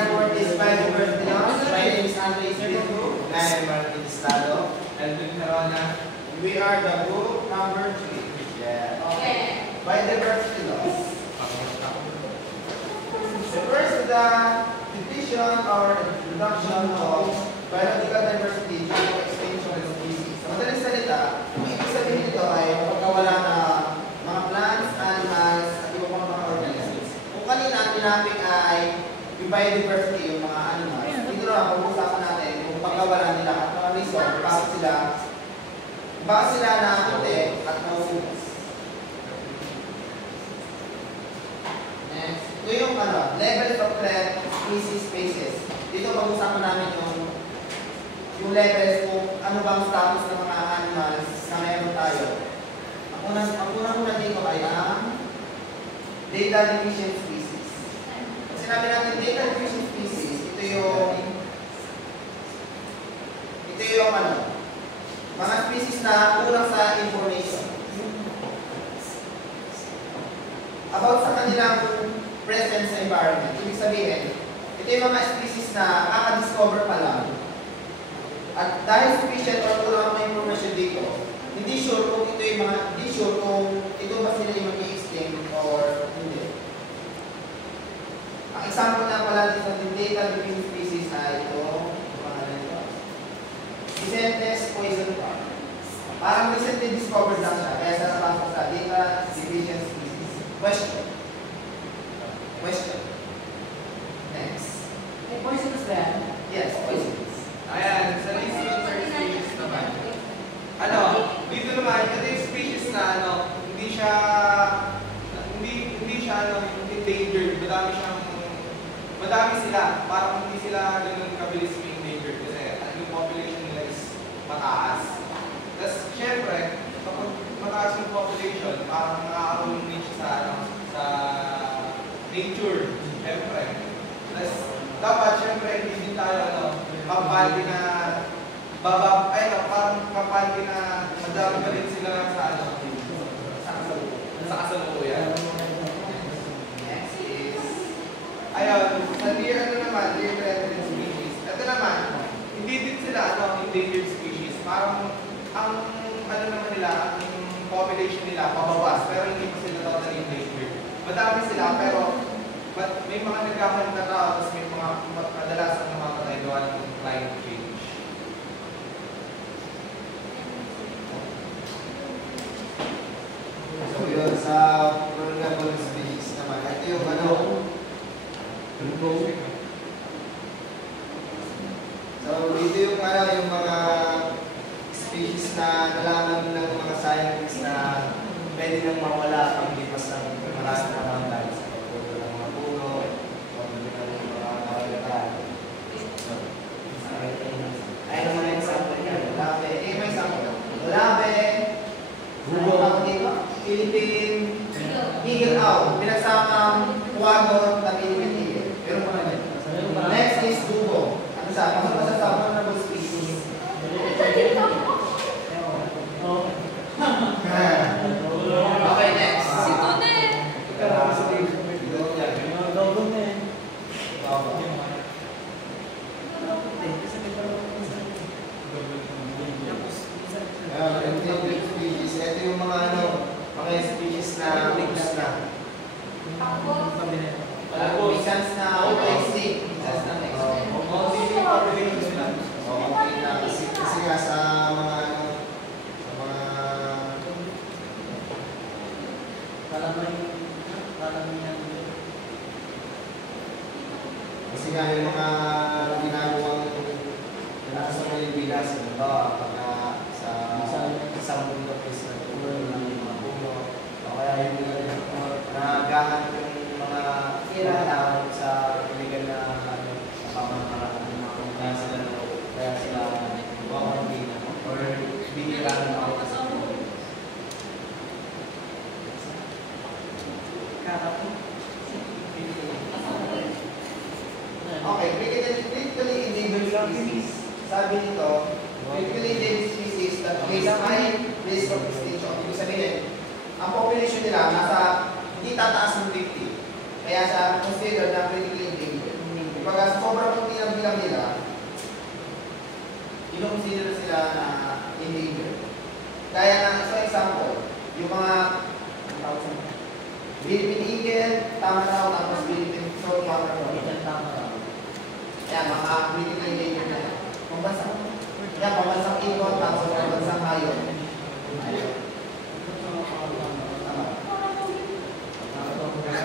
Royal Court is biodiversity laws. My name is Andre Isbito. I am Martin Estado. Alvin Carona. We are the group number 3. Yeah. Okay. Biodiversity laws. The first is the division or reduction of biological diversity due to extinction of species. Sa madaling salita, ang ibig sabihin nito ay pagkawala na mga plants, animals, at iba pang mga organisms. Kung kanina ang tinaping ay yung biodiversity, yung mga animals, dito na pag-usapan natin kung pagkawala nila at mga reason, bakit sila nakunti at nauubos. Next, ito yung level of threat, species, spaces. Dito pag-usapan namin yung levels kung ano bang status ng mga animals na meron tayo. Ang unang dito ay ang data deficient species. Pag sinabi natin data deficient species, ito yung mga species na kulang sa information about sa kanilang presence sa environment. Ibig sabihin, ito yung mga species na kaka-discover pa lang. At dahil sufficient or kulang ang information dito, hindi sure kung ito ba sila yung mag-i-extinct or hindi. Ang example na pala dito ng data deficient species ay ito, Vicentes poison dart. Parang recently discovered lang siya, kaya sa napasok sa data deficient species. Question. Next. Poisonous ba yan? Yes, poisonous. Ayan, sa next winter species naman. Dito naman, ito yung species na hindi siya endangered. Madami sila. Parang hindi sila ganun kabilis ma-endangered kasi yung population nila is mataas. Tapos, syempre, kapag mataas yung population, parang nakakaroon din siya sa nature. Syempre. Tapos, dapat, syempre, hindi din tayo, kapaldi na parang kapaldi na madami pa rin sila sa kasalukuyan. Next is Sa deer threatened species. Ito naman, hindi din sila endangered species. Parang ang naman nila, ang population nila pabawas, pero hindi pa sila totally endangered. Madami sila, pero may mga nagkakaroon na tao, tapos may mga kadalasan na mapatay gawa ng climate change. so yun, sa vulnerable species naman. Ito yung so dito yung mga species na nalaman ng mga scientists na pwede nang mawala pag lipas ng maraming panahon dahil sa pagpulo ng mga puno o ng mga karagatan. Ay naman yung example niya. May example. Labe, Philippine, Eagle Owl, pinagsamang Huwagon at Philippine Eagle. Pero pa naman. Next is Dugo. Ano sa vulnerable species? Okay, next. Endangered species. Ito yung mga species na mix na. Mixans na extinct. Mixans na extinct. Okay na. Kasi nga sa mga kasi nga yung mga ginagawang nakasama yung bilas, sa mundo is nagtuloy ng mga puno o kaya yung nagahan yung mga tao sa illegal na pamamaraan ng mga klase na kaya sila buwakang or bihira ng mga okay, critically endangered species. Sabi nito, critically endangered species that face high risk of extinction. Ibig sabihin, ang population nila hindi tataas ng 50. Kaya sa considered na critically endangered. Pagka Yung mga Philippine Eagle, tama raw, tapos Philippine Soul, tama raw. Yan, mga Philippine Eagle na yan. Yan, pambansang ikot, tapos pambansang hayop.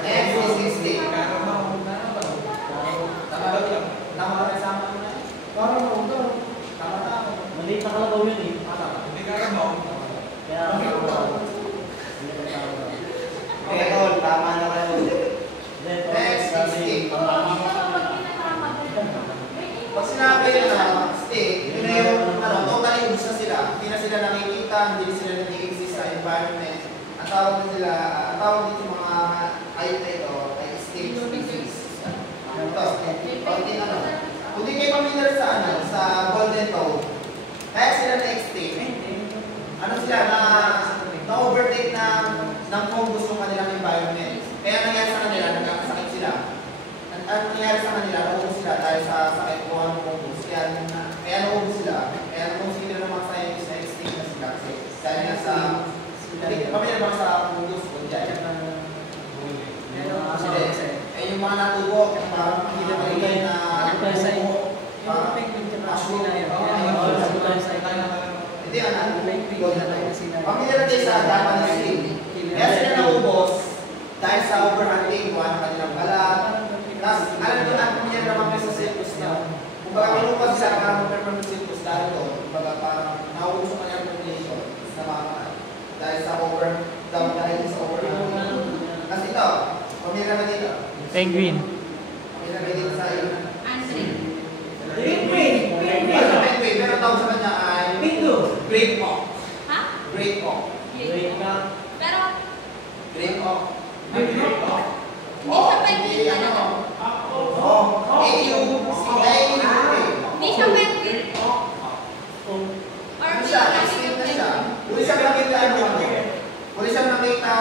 Next is steak. Tama ba rin sama mo na yun? Tama na. Maliit na kalabaw yun eh. Hindi ka mo. Kaya Okay, tol, tama na kayo. Next is steak. Pag sinabi na steak, yun na yung totally ubus na sila. Hindi na sila nakikita, hindi sila nag-exist sa environment. Ang tawag din sa mga ayun na ito ay steak species. Ito, konting ano. Kung di kayo familiar sa golden toad, kaya sila na-extinct. Ano sila na-overtake ng fungus ng kanilang environment. Kaya nangyari sa kanila, nagkakasakit sila. Ang nangyari sa kanila, naubos sila dahil sa sakit ko ng fungus. Kaya naubos sila. Kaya nakonsider ng mga scientists na extinct na sila. Kasi dahil nga sa, familiar ba sa fungus? Eh yung mga natubo, parang hindi na maligay na hindi pamilya natin sa Japanese film. Kaya sila naubos dahil sa overhunting, buwan kanilang balat. Tapos, alam nyo na, pamilya naman kayo sa circus na. Kung baga kinupas sila para mag-perform circus dahil doon, kung baga parang naubos sa kanilang population, dahil sa overhunting. Tapos ito, pamilya naman dito. Penguin. Pamilya naman dito sa iyo. Penguin! Penguin, pero tawag sa kanya ay Great Auk. Ha? Great Auk. Great ka. Pero, Great Auk. hindi Oh, siya penguin ano? talaga. Oh, A-U-C-A-U-A. Hindi siya penguin. Or Ano may siya? kasi Extinct na yung siya. Huli siyang nakita huli siyang nakita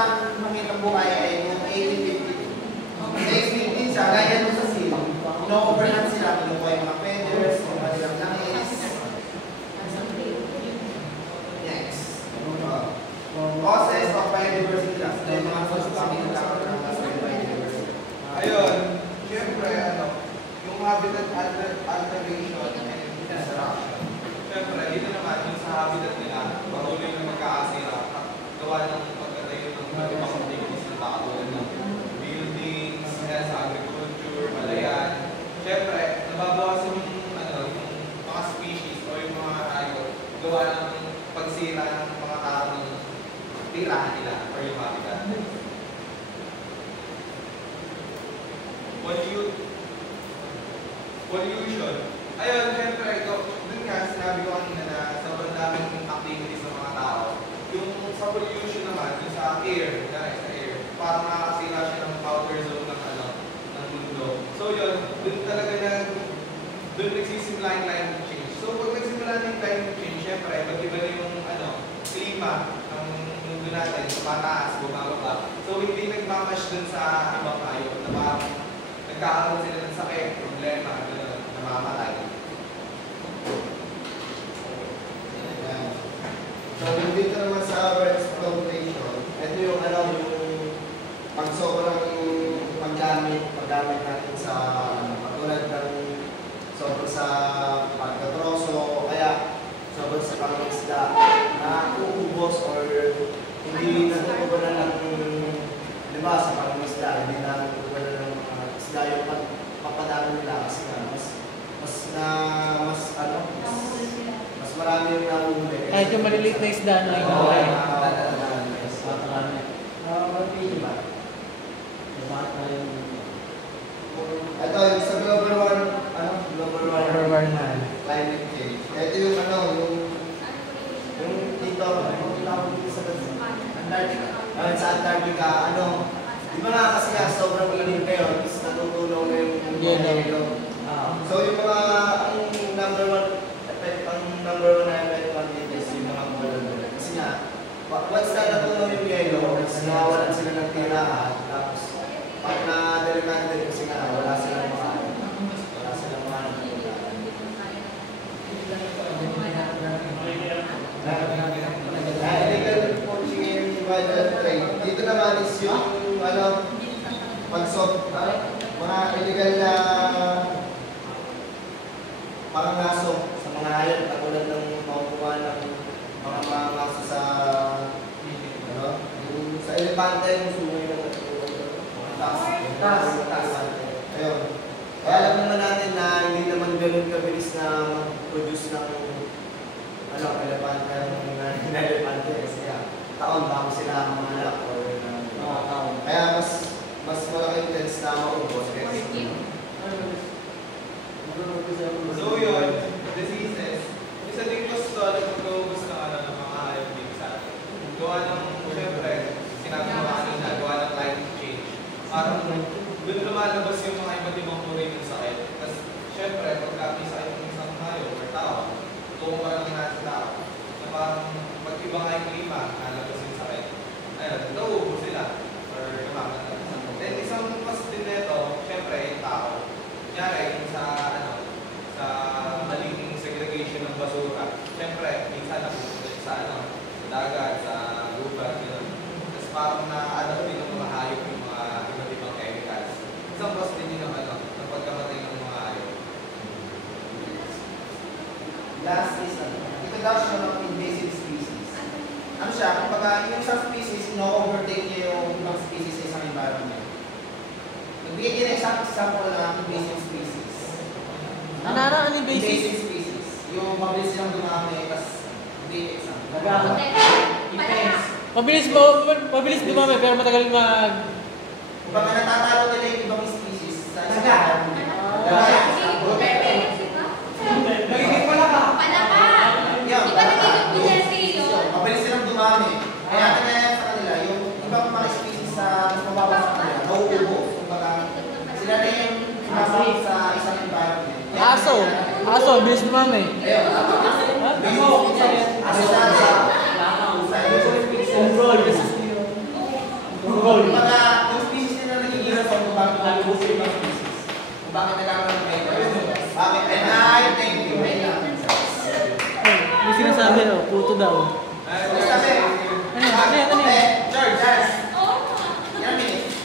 buhay ay noong 1852. Na-extinct din siya, gaya nung sa seal. Ino-overhunt sila, kinukuha yung mga feathers, yung kanilang langis. Next. Process of biodiversity loss. Ito yung mga sasabing ng biodiversity. Ayun, syempre, yung habitat alteration and destruction. Syempre, dito naman, yung sa habitat nila, patuloy na magkakasira, gawa ng pagkatayo ng ibang activities na katulad ng buildings, sa agriculture, malayan. Syempre, nababawasan yung mga species o yung mga hayop gawa ng pagsira ng mga tao ng tirahan nila or yung habitat. Pollution. Ayun, syempre, dun nga, sinabi ko kanina na sobrang daming activities ng mga tao. Yung sa pollution naman, yung sa air, parang nakakasira siya ng outer zone ng mundo. So yun, dun talaga dun nagsisimula yung climate change. So pag nagsimula na yung climate change, syempre, mag-iba na yung klima ng mundo natin, mataas, bumababa. So hindi nagmamash dun sa ibang hayop na parang nagkakaroon sila ng sakit, problema, namamatay. So, dito naman sa our exploitation, ito yung pag sobrang paggamit natin sa katulad ng sobrang sa pagkatroso, kaya sobrang sa pangisda na uubos or hindi natutubunan ng diba sa pangisda, hindi na natutubunan ng mga isda yung pagpapadami nila kasi mas marami yung nahuhuli. Kahit yung maliliit na isda na yung Oo, buhay. Matarami. Mapili ba? Bakit tayo Ito yung sa global warming, climate change. Ito yung yung dito, sa Antarctica, di ba nga kasi sobrang init ngayon, is natutulong na yung yelo. So yung mga, ang number one na effect dito is yung mga polar. Kasi nga, once na natulong yung yelo, nawawalan sila ng tirahan, tapos pag na-delikado din kasi nga, wala silang mga illegal poaching ngayon, typical na pangangaso sa mga hayop, katulad ng makukuha ng mga mangangaso sa yung sa elepante, yung sungay ng taas. Ayun. Kaya alam naman natin na hindi naman ganun kabilis na mag-produce ng elepante ng elepante kasi taon bago sila mga anak or mga taon. Kaya mas malaking chance na maubos. So yun, diseases, isa din ko sa pag-uubos ng mga hayop din sa atin. Gawa ng, syempre, sinabi mo kanina, gawa ng climate change. Parang doon lumalabas yung mga iba't ibang uri ng sakit. Kasi syempre, pagka may sakit ng isang hayop or tao, tukumpara lang natin tao, na parang pag-iba nga yung klima, nalabas yung sakit. Ayun, nauubos sila or lumakas. Then isang mas din nito, syempre, yung tao. Kunyari, yung sa maling segregation ng basura. Siyempre, minsan napupunta sa dagat, sa lupa, gano'n. Tapos parang na-adapt din ng mga hayop yung mga iba't ibang chemicals. Isang cause din yun ng pagkamatay ng mga hayop. Last is introduction of invasive species. Ano siya? Kumbaga, yung isang species, no-overtake niya yung ibang species sa isang environment. Nagbigay din ng example ng invasive species. Ano invasive? Invasive species. Yung mabilis silang dumami, tapos hindi example. Mabilis dumami pero matagal mag... Kumbaga natatalo nila yung ibang species sa isang environment. Nagiging pala ka! Mabilis silang dumami. Kaya sa kanila, yung ibang mga species sa mas mababa sa kanila, nauubos. Kumbaga, sila na yung pinapakit sa isang environment. Aso, bilis dumami. Ayun. Aso sa kumbaga, yung species nila nagiging sa kung bakit nalubos yung ibang species. Kung bakit nagkakaroon ng ito. Bakit? And I thank you. May sinasabi puto daw. Ay,